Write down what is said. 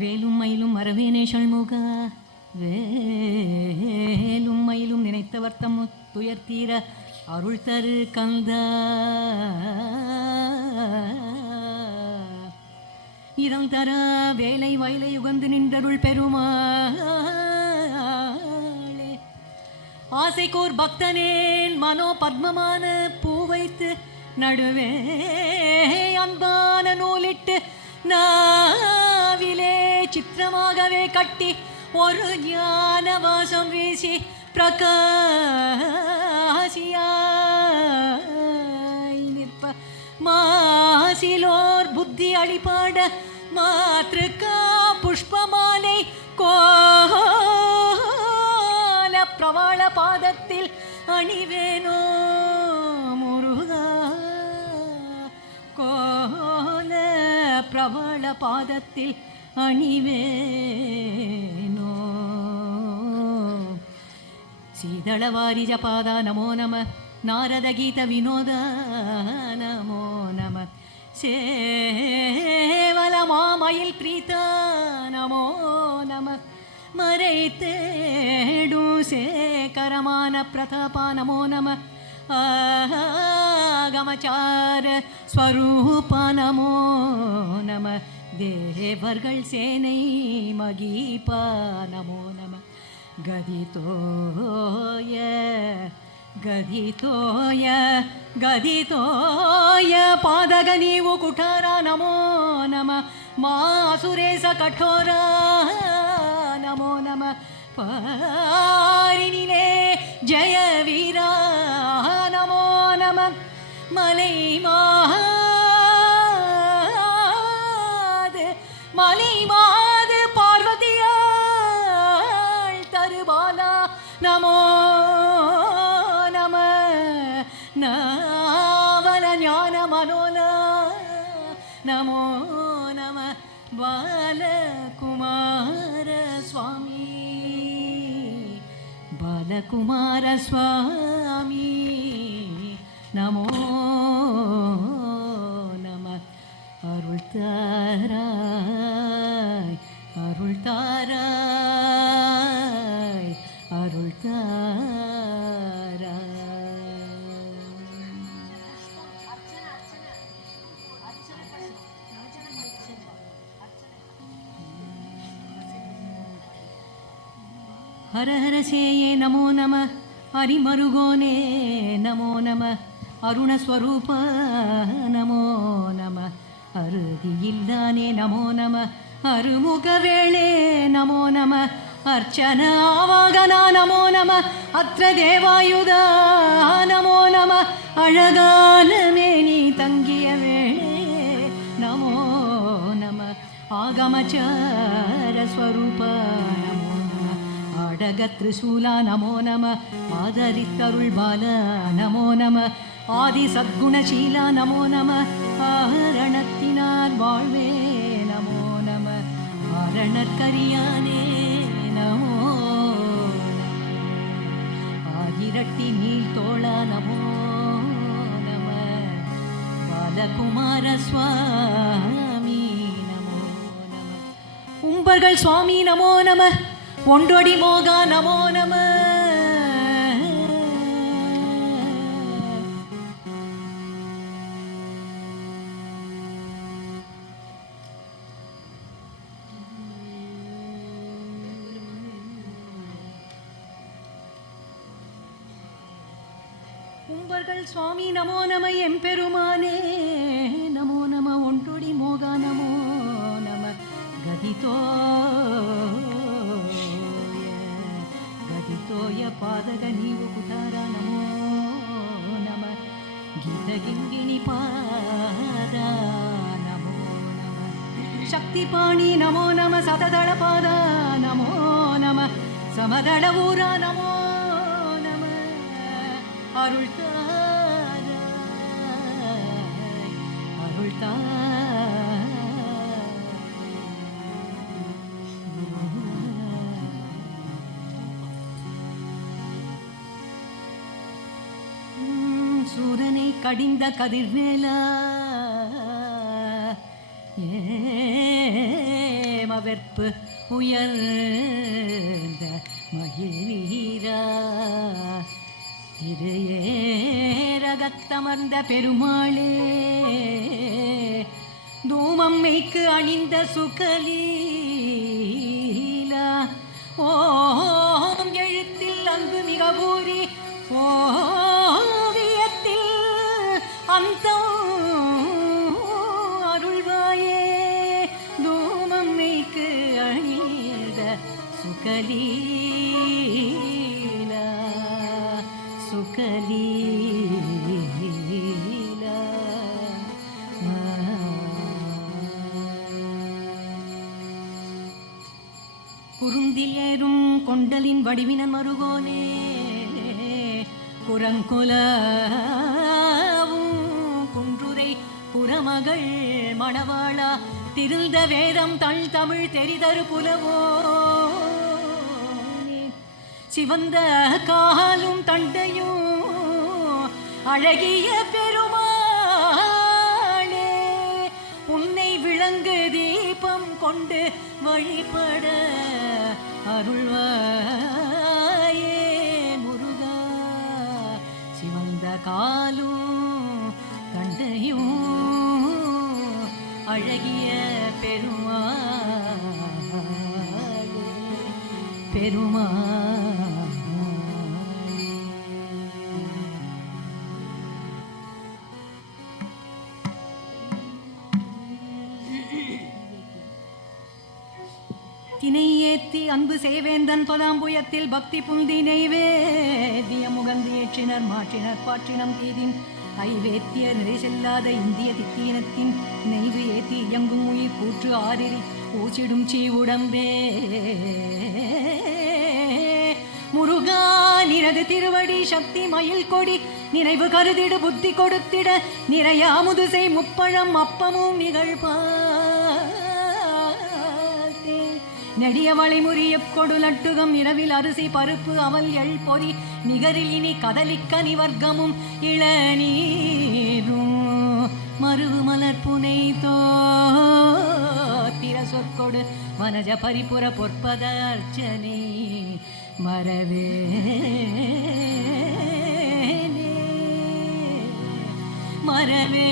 வேலும் மயிலும் மரவேனே ஷண்முக வேலும் மயிலும் நினைத்தவர் தம் துயர் தீர அருள் தரு கந்த இதம் தர வேலை வயலை யுகந்து நின்றருள் பெருமாளே ஆசைக்கோர் பக்தனேன் மனோ பத்மமான பூ வைத்து நடுவே அன்பான நூலிட்டு நாவிலே சித்திரமாகவே கட்டி ஒரு ஞான வாசம் வீசி பிரகாசியாய் நிற்ப மாசிலோர் புத்தி அழிபாட மாத்ருக்கா புஷ்பமாலை கோல பிரவாள பாதத்தில் அணிவேனோ முருகா கோல பிரவாள பாதத்தில் அணிவேனோ சீதளவாரிஜ பாத நமோ நம நாரத கீத வினோத நமோ நம சேவல மாமயில் பிரீத நமோ நம மறை தேடும் சேகரமான பிரதாபா நமோ நம ஆகமச்சார ஸ்வரூப நமோ நம தேவர்கள் சேனை மகீபா நமோ நம கதிதோய ಗದಿತೋಯ ಗದಿತೋಯ ಪಾದಗ ನೀವು ಕುಠಾರ ನಮೋ ನಮ ಮಾಸುರೇಶ ಕಠೋರ ನಮೋ ನಮ ಪಾರಿಣಿಲೇ ಜಯ ವೀರ ನಮೋ ನಮ ಮಲೈ ಮಾದ ಪಾರ್ವತಿಯ ತರುಬಾಲ ನಮೋ ನಾವಲ ಜ್ಞಾನ ಮನೋಲ ನಮೋ ನಮ ಬಾಲಕುಮಾರ ಸ್ವಾಮಿ ಬಾಲಕುಮಾರ ಸ್ವಾಮಿ ನಮೋ ನಮ ಅರುಳ್ ತಾರಾಯ್ ಅರುಳ್ ತಾರಾಯ್ ಅರುಳ್ ತಾರಾಯ್. ಹರ ಹರ ಸೇಯೇ ನಮೋ ನಮ ಹರಿಮರುಗೋನೇ ನಮೋ ನಮ ಅರುಣ ಸ್ವರೂಪ ನಮೋ ನಮ ಅರುದಿಯಿಲ್ಲಾನೆ ನಮೋ ನಮ ಅರುಮುಖ ವೇಳೆ ನಮೋ ನಮ ಅರ್ಚನ ಆವಾಗನ ನಮೋ ನಮ ಅತ್ರ ದೇವಾಯುಧ ನಮೋ ನಮ ಅಳಗಾಲ ಮೇನಿ ತಂಗಿಯ ವೇಳೆ ನಮೋ ನಮ ಆಗಮಚಾರ ಸ್ವರೂಪ ನಮೋ அடகத்ரிசூல நமோ நம ஆதரித்தருள் பால நமோ நம ஆதி சத்குணசீல நமோ நம ஆரணத்தினார் வாழ்வே நமோ நம ஆரணற்கரியானே நமோ ஆயிரட்டி நீள் தோழ நமோ நம பாலகுமார சுவாமி நமோ நம உம்பர்கள் சுவாமி நமோ நம ஒன்றொடி மோகா நமோ நம உம்பர்கள் சுவாமி நமோ நம எம்பெருமானே நமோ நம ஒன்றொடி மோகா நமோ நம கதிதோ ಗದಿತೋಯ ಪಾದಗ ನೀವು ಕುಟಾರ ನಮೋ ನಮ ಗೀತಗಿಂಗಿಣಿ ಪಾದ ನಮೋ ನಮ ಶಕ್ತಿಪಾಣಿ ನಮೋ ನಮ ಸತದಳ ಪಾದ ನಮೋ ನಮ ಸಮದಳ ಊರ ನಮೋ ನಮ ಅರುಳ್ತಾರ ಅರುಳ್ತಾರ சூரனை கடிந்த கதிர்வேல ஏம வெற்பு உயர்ந்த மகிழ்வீரா திரு ஏரகத்தமர்ந்த பெருமாளே தூமம்மைக்கு அணிந்த சுகலீலா ஓம் எழுத்தில் அன்பு மிக கூறி ஓவியத்தில் அந்த அருள்வாயே தூமம்மைக்கு அணிந்த சுகலீலா சுகலீலா குறுந்தில் ஏறும் கொண்டலின் வடிவினன் மருகோனே குரங்குலவும் குன்றுரை குரமகள் மணவாளா திருந்த வேதம் தள் தமிழ் தெரிதரு புலவோ சிவந்த காலும் தண்டையும் அழகிய பெருமாளே உன்னை விளங்கு தீபம் கொண்டு வழிபட அருள்வாயே முருகா சிவந்த காலும் தண்டையும் அழகிய பெருமாளே பெருமாள் தினை ஏத்தி அன்பு சேவேந்தன் தொலாம்புயத்தில் பக்தி புந்தி நெய்வேதிய முகந்து ஏற்றினர் மாற்றினர் பாற்றினம் தீதின் ஐவேத்திய நிறை செல்லாத இந்திய தித்தீனத்தின் நெய்வு ஏத்தி இயங்கும் உயிர் கூற்று ஆறில் ஊச்சிடும் சீ உடம்பே முருகா நினது திருவடி சக்தி மயில் கொடி நினைவு கருதிடு புத்தி கொடுத்திட நிறையாமுதுசை முப்பழம் அப்பமும் நிகழ்பா நெடிய வளைமுறிய கொடுலட்டுகம் இரவில் அரிசி பருப்பு அவல் எள் பொறி நிகரில் இனி கதலிக்கனி வர்க்கமும் இளநீரும் மருவு மலர் புனை தோத்திர சொற்கொடு வனஜ பரிபுர பொற்பத அர்ச்சனை மரவே மரவே